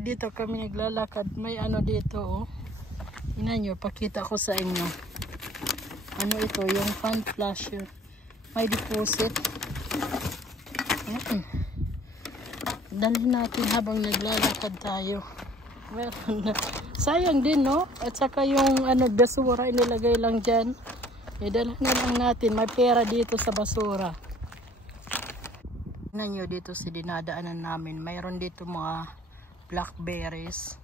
Dito kami naglalakad. May ano dito, oh. Tingnan nyo, pakita ko sa inyo. Ano ito, yung fan flasher. May deposit. Dalhin natin habang naglalakad tayo. Meron na. Sayang din, no? At saka yung ano, basura inilagay lang dyan. Idalhin na lang natin. May pera dito sa basura. Tingnan nyo dito si dinadaanan namin. Mayroon dito mga blackberries.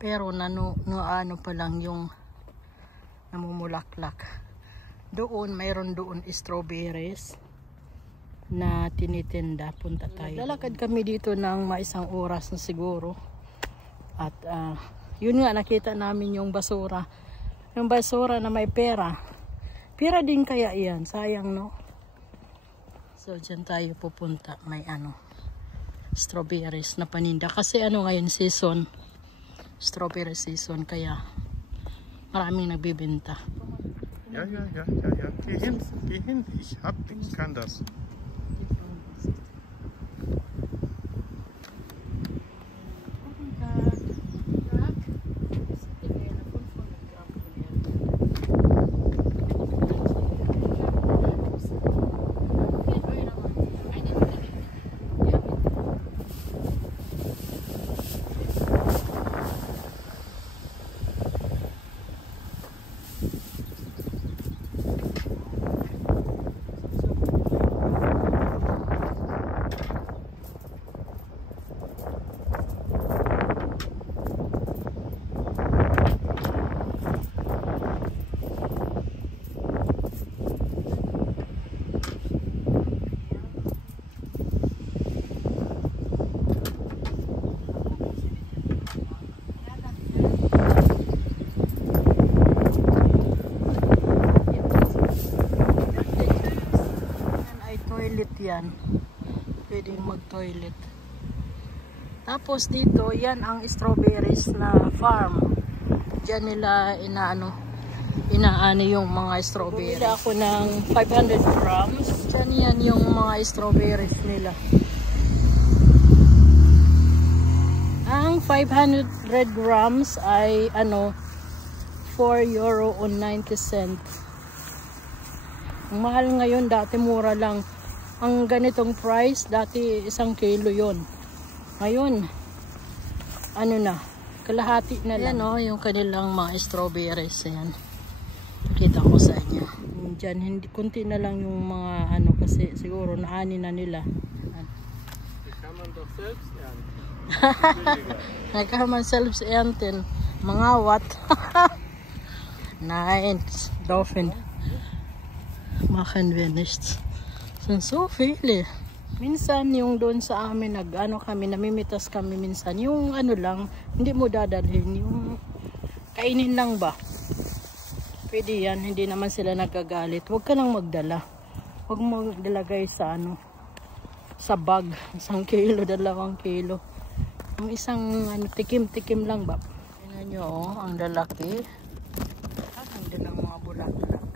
Pero ano pa lang yung namumulaklak. Doon, mayroon doon strawberries na tinitinda. Punta tayo. Lalakad kami dito ng maisang oras na siguro. At yun nga, nakita namin yung basura. Yung basura na may pera. Pera din kaya yan. Sayang, no? So, dyan tayo pupunta. May ano, strawberries na paninda. Kasi ano ngayon, season. Strawberry season. Kaya maraming nagbibenta. Ja. Geh hin. Ich kann das. Yan, pwedeng mag-toilet. Tapos dito, yan ang strawberries na farm. Diyan nila inaano yung mga strawberries. Bumili ako ng 500 grams. Diyan yan yung mga strawberries nila. Ang 500 grams ay ano, €4.90. Ang mahal ngayon, dati mura lang. Ang ganitong price, dati 1 kilo yon. Ngayon, ano na, kalahati na lang. Ayan, oh, yung kanilang mga strawberries. Ayan. Pakita ko sa inyo. Diyan, hindi, kunti na lang yung mga ano, kasi siguro naani na nila. Nagkaman selbst ernten. Mga what? Nice. Dolphin. Machen wir nichts. So viele. Minsan yung doon sa amin kami, namimitas kami minsan. Yung ano lang, hindi mo dadalhin. Yung kainin lang ba? Pwede yan, hindi naman sila nagagalit. Huwag ka lang magdala. Huwag mo magdalagay sa ano, sa bag. 1 kilo, 2 kilo. Ang isang ano, tikim-tikim lang ba? Tingnan nyo, oh, ang lalaki. Ang dalang mga bulaklak.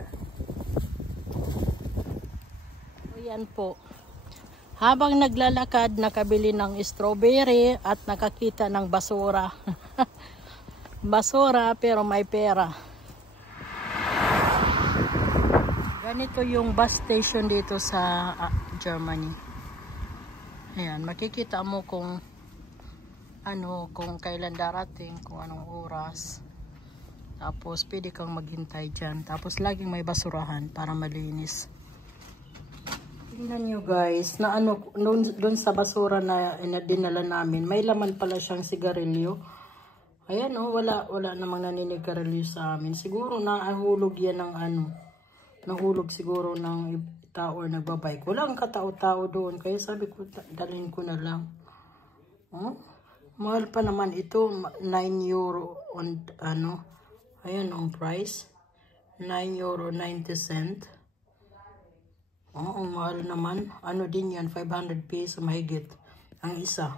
Yan po. Habang naglalakad, nakabili ng strawberry at nakakita ng basura. Basura pero may pera. Ganito yung bus station dito sa Germany. Ayan, makikita mo kung ano, kung kailan darating, kung anong oras. Tapos pwede kang maghintay dyan. Tapos laging may basurahan para malinis. Tingnan nyo guys, na ano, doon sa basura na dinala namin, may laman pala siyang sigarilyo. Ayan, oh, wala namang naninigarilyo sa amin. Siguro nahulog yan ng ano, nahulog siguro ng tao or nagbabike. Walang katao-tao doon, kaya sabi ko, dalhin ko na lang. Oh, mahal pa naman ito, €9 on ano, ayan ang price, €9.90. Oo, mahal naman. Ano din yan, 500 pesos mahigit ang isa.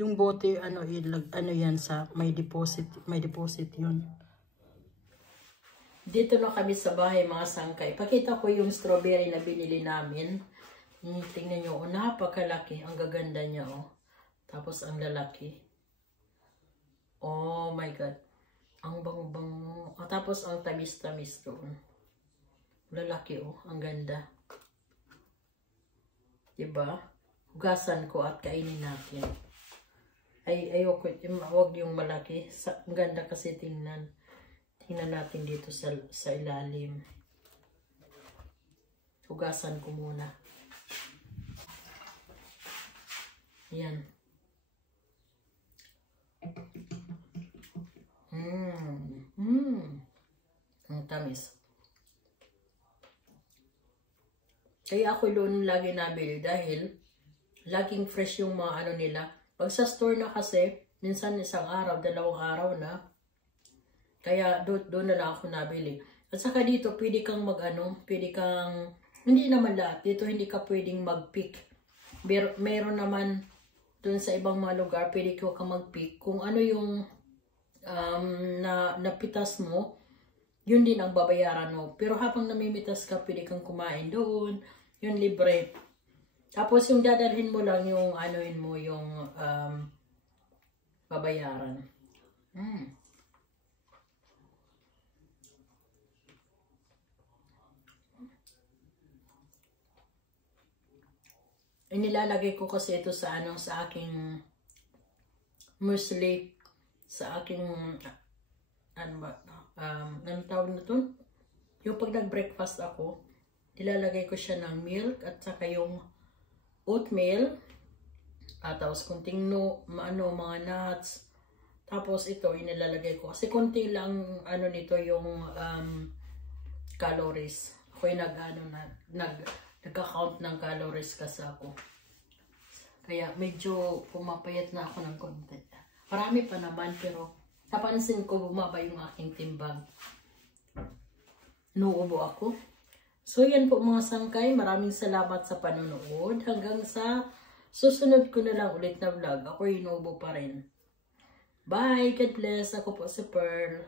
Yung bote, ano yan sa may deposit yun. Dito na kami sa bahay, mga sangkay. Pakita ko yung strawberry na binili namin. Tingnan nyo, oh, napakalaki. Ang gaganda niya, oh. Tapos ang lalaki. Oh my God. Ang bang-bang. Tapos ang tamis-tamis doon. Lalaki oh. Ang ganda. Diba? Hugasan ko at kainin natin. Ayoko. Huwag yung malaki. Ang ganda kasi tingnan. Tingnan natin dito sa ilalim. Hugasan ko muna. Yan. Ang tamis. Kaya ako doon lagi nabili dahil laging fresh yung mga ano nila. Pag sa store na kasi, minsan isang araw, 2 araw na. Kaya doon na lang ako nabili. At saka dito, pwede kang pwede kang, hindi naman lahat. Dito hindi ka pwedeng mag-pick. Meron naman doon sa ibang mga lugar, pwede ka mag-pick. Kung ano yung napitas mo, yun din ang babayaran mo. Pero habang namimitas ka, pwede kang kumain doon. Yun libre. Tapos yung dadalhin mo lang yung anuin mo, yung babayaran. Inilalagay ko kasi ito sa sa aking muesli, sa aking anong tawag na to? Yung pag nag-breakfast ako, nilalagay ko siya ng milk at saka yung oatmeal, tapos kunting mga nuts, tapos ito inilalagay ko kasi konti lang nito yung calories. Ako yung nagka-count ng calories kasi ako. Kaya medyo pumapayat na ako ng konti. Marami pa naman pero napansin ko bumaba yung aking timbang. Nuubo ako. So yan po mga sangkay. Maraming salamat sa panonood. Hanggang sa susunod ko na lang ulit na vlog. Ako inuubo pa rin. Bye! God bless. Ako po si Pearl.